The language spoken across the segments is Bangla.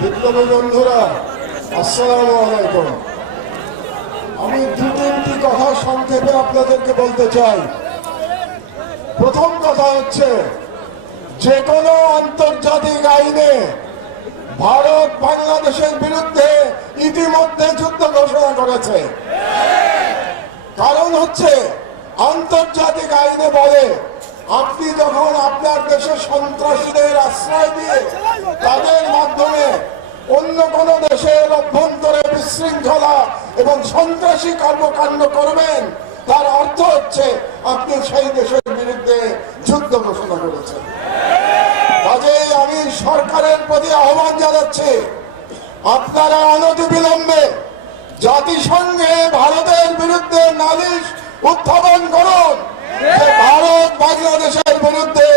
বিপ্লবী বন্ধুরা, আসসালামু আলাইকুম। আমি দু তিনটি কথা সংক্ষেপে আপনাদেরকে বলতে চাই। প্রথম কথা হচ্ছে, যে কোনো আন্তর্জাতিক আইনে ভারত বাংলাদেশের বিরুদ্ধে ইতিমধ্যে যুদ্ধ ঘোষণা করেছে। কারণ হচ্ছে, আন্তর্জাতিক আইনে বলে আপনি যখন আপনার দেশে সন্ত্রাসীদের আশ্রয় দিয়ে তাদের মাধ্যমে অন্য কোন দেশের অভ্যন্তরে বিশৃঙ্খলা এবং সন্ত্রাসী কর্মকাণ্ড করবেন, তার অর্থ হচ্ছে আপনি সেই দেশের বিরুদ্ধে যুদ্ধ ঘোষণা করেছেন। কাজেই আমি সরকারের প্রতি আহ্বান জানাচ্ছি, আপনারা অনতিবিলম্বে জাতিসংঘে ভারতের বিরুদ্ধে নালিশ উত্থাপন করুন যে ভারত বাংলাদেশের বিরুদ্ধে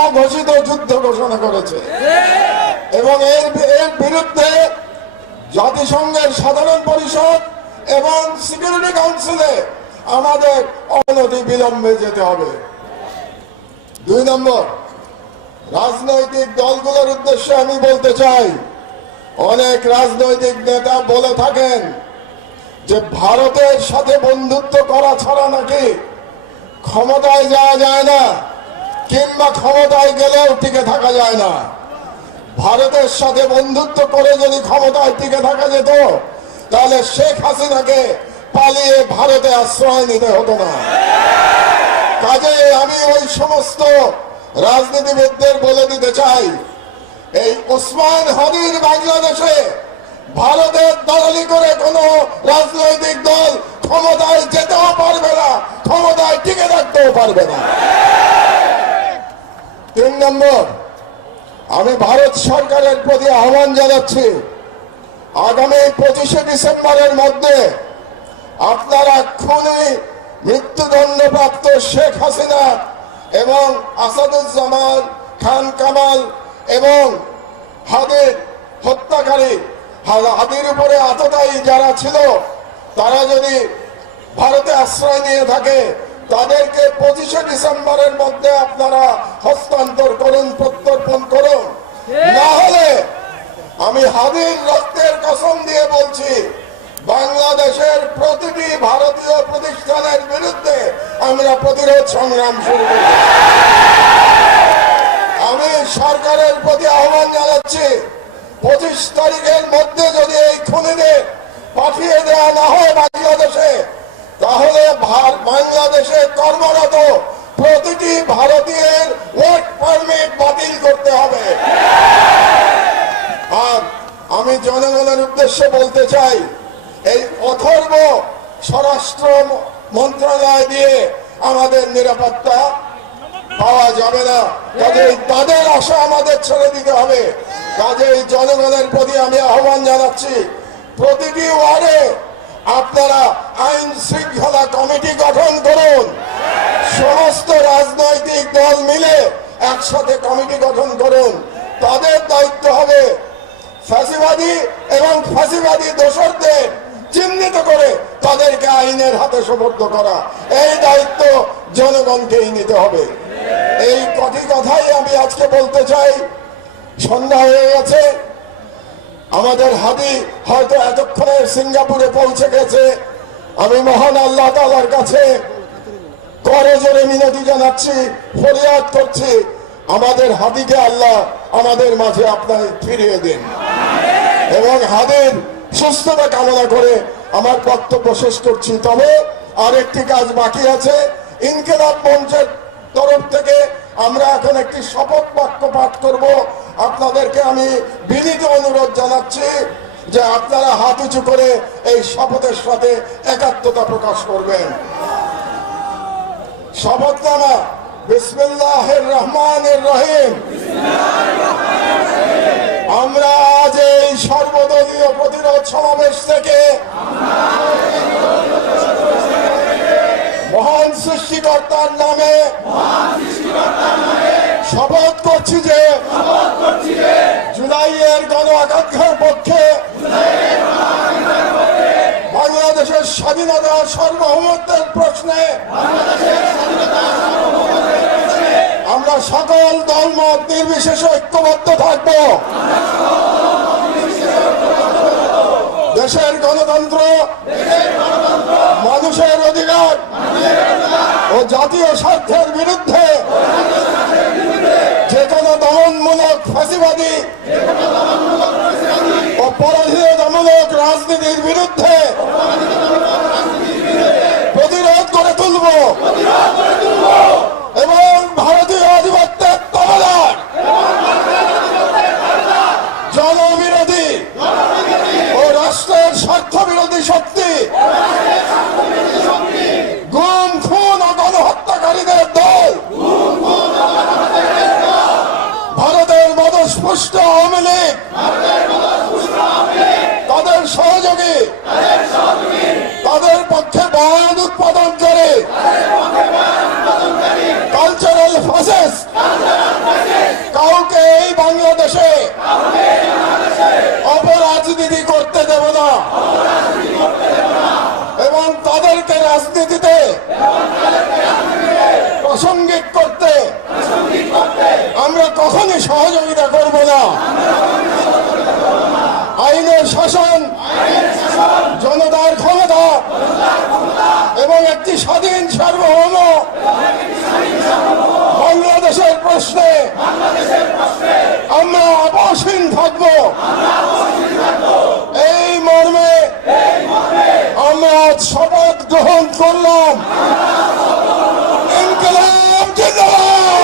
অঘোষিত যুদ্ধ ঘোষণা করেছে, এবং এর বিরুদ্ধে জাতিসংঘের সাধারণ পরিষদ এবং সিকিউরিটি কাউন্সিলে আমাদের অনতিবিলম্বে যেতে হবে। 2 নম্বর, রাজনৈতিক দলগুলোর উদ্দেশ্যে আমি বলতে চাই, অনেক রাজনৈতিক নেতা বলে থাকেন যে ভারতের সাথে বন্ধুত্ব করা ছাড়া নাকি ক্ষমতায় যাওয়া যায় না, কিংবা ক্ষমতায় গেলেও টিকে থাকা যায় না। ভারতের সাথে বন্ধুত্ব করে যদি ক্ষমতায় টিকে থাকা যেত, তাহলে শেখ হাসিনাকে পালিয়ে ভারতে আশ্রয় নিতে হতো না। কাজে আমি ওই সমস্ত রাজনীতিবিদদের বলে দিতে চাই, এই ওসমান হাদির বাংলাদেশে ভারতের দলালি করে কোন রাজনৈতিক দল ক্ষমতায় যেতেও পারবে না, ক্ষমতায় টিকে থাকতেও পারবে না। 3 নম্বর, আমি ভারত সরকারের প্রতি আহ্বান জানাচ্ছি, আগামী 25শে ডিসেম্বরের মধ্যে আপনারা খুনি মৃত্যুদণ্ডপ্রাপ্ত শেখ হাসিনা এবং আসাদুজ্জামান খান কামাল এবং হাদির হত্যাকারী, হাদির উপরে আততায়ী যারা ছিল, তারা যদি ভারতে আশ্রয় নিয়ে থাকে, তাদেরকে 25শে ডিসেম্বরের মধ্যে আপনারা হস্তান্তর করুন, প্রত্যর্পণ করুন। না হলে আমি হাদির রক্তের কসম দিয়ে বলছি, বাংলাদেশের প্রতিটি ভারতীয় প্রতিষ্ঠানের বিরুদ্ধে আমরা প্রতিরোধ সংগ্রাম শুরু করব। আমি সরকারের প্রতি আহ্বান জানাচ্ছি, 25 তারিখের মধ্যে যদি এই খুনিদের পাঠিয়ে দেওয়া না হয় বাংলাদেশে, তাহলে বাংলাদেশে কর্মরত প্রতিটি ভারতীয়ের ওয়ার্ক পারমিট বাতিল করতে হবে। আর আমি জনগণের উদ্দেশ্যে বলতে চাই, এই অথর্ব স্বরাষ্ট্র মন্ত্রণালয় দিয়ে আমাদের নিরাপত্তা পাওয়া যাবে না। কাজেই তাদের আশা আমাদের ছেড়ে দিতে হবে। কাজেই জনগণের প্রতি আমি আহ্বান জানাচ্ছি, প্রতিটি ওয়ার্ডে আপনারা আইন শৃঙ্খলা কমিটি গঠন করুন। সমস্ত রাজনৈতিক দল মিলে একসাথে কমিটি গঠন করুন। তাদের দায়িত্ব হবে ফ্যাসিবাদী এবং ফাঁসিবাদী দোষরদের চিহ্নিত করে তাদেরকে আইনের হাতে সোপর্দ করা। এই দায়িত্ব জনগণকেই নিতে হবে। এই কটি কথাই আমি আজকে বলতে চাই। সন্ধ্যা হয়ে গেছে, আমাদের হাদি হয়তো এতক্ষণে সিঙ্গাপুরে পৌঁছে গেছে। আমি মহান আল্লাহ তাআলার কাছে করজোড়ে মিনতি জানাচ্ছি, ফরিয়াদ করছি, আমাদের হাদিকে আল্লাহ আমাদের মাঝে আপনার ফিরিয়ে দিন এবং হাদির সুস্থতা কামনা করে আমার বক্তব্য শেষ করছি। তবে আরেকটি কাজ বাকি আছে। ইনকিলাব মঞ্চের তরফ থেকে আমরা এখন একটি শপথ বাক্য পাঠ করব। আপনাদেরকে আমি বিনীত অনুরোধ জানাচ্ছি যে আপনারা হাত উঁচু করে এই শপথের সাথে একাত্মতা প্রকাশ করবেন। শপথনামা। বিসমিল্লাহির রহমানির রহিম। আমরা আজ এই সর্বদলীয় প্রতিরোধ সমাবেশ থেকে মহান সৃষ্টিকর্তার নামে শপথ করছি যে জুলাইয়ের গণ আকাঙ্ক্ষার পক্ষে বাংলাদেশের স্বাধীনতা সার্বভৌমত্বের প্রশ্নে আমরা সকল দলমত নির্বিশেষে ঐক্যবদ্ধ থাকব। গণতন্ত্র, মানুষের অধিকার ও জাতীয় স্বার্থের বিরুদ্ধে যে কোনো দমনমূলক ফ্যাসিবাদী ও পরাধীনতামূলক রাজনীতির বিরুদ্ধে প্রতিরোধ করে তুলব এবং ভারতীয় আধিপত্যের তবলার জনবিরোধী ও রাষ্ট্রের স্বার্থ বিরোধী শক্তি, গুম খুন ও গণহত্যাকারীদের দল, ভারতের মদস্পুষ্ট আওয়ামী লীগ, তাদের সহযোগী, তাদের পক্ষে বয়ান উৎপাদনকারী কালচারাল ফ্যাসিস্ট কাউকে এই বাংলাদেশে অপরাজনীতি করতে দেব না এবং তাদেরকে রাজনীতিতে প্রাসঙ্গিক করতে আমরা কখনই সহযোগিতা করব না। আইনের শাসন, জনতার ক্ষমতা এবং একটি স্বাধীন সার্বভৌম বাংলাদেশের প্রশ্নে আমরা আপোষহীন থাকব। এই মর্মে আমরা শপথ গ্রহণ করলাম। ইনকিলাব জিন্দাবাদ।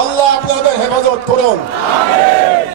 আল্লাহ আপনাদের হেফাজত করুন।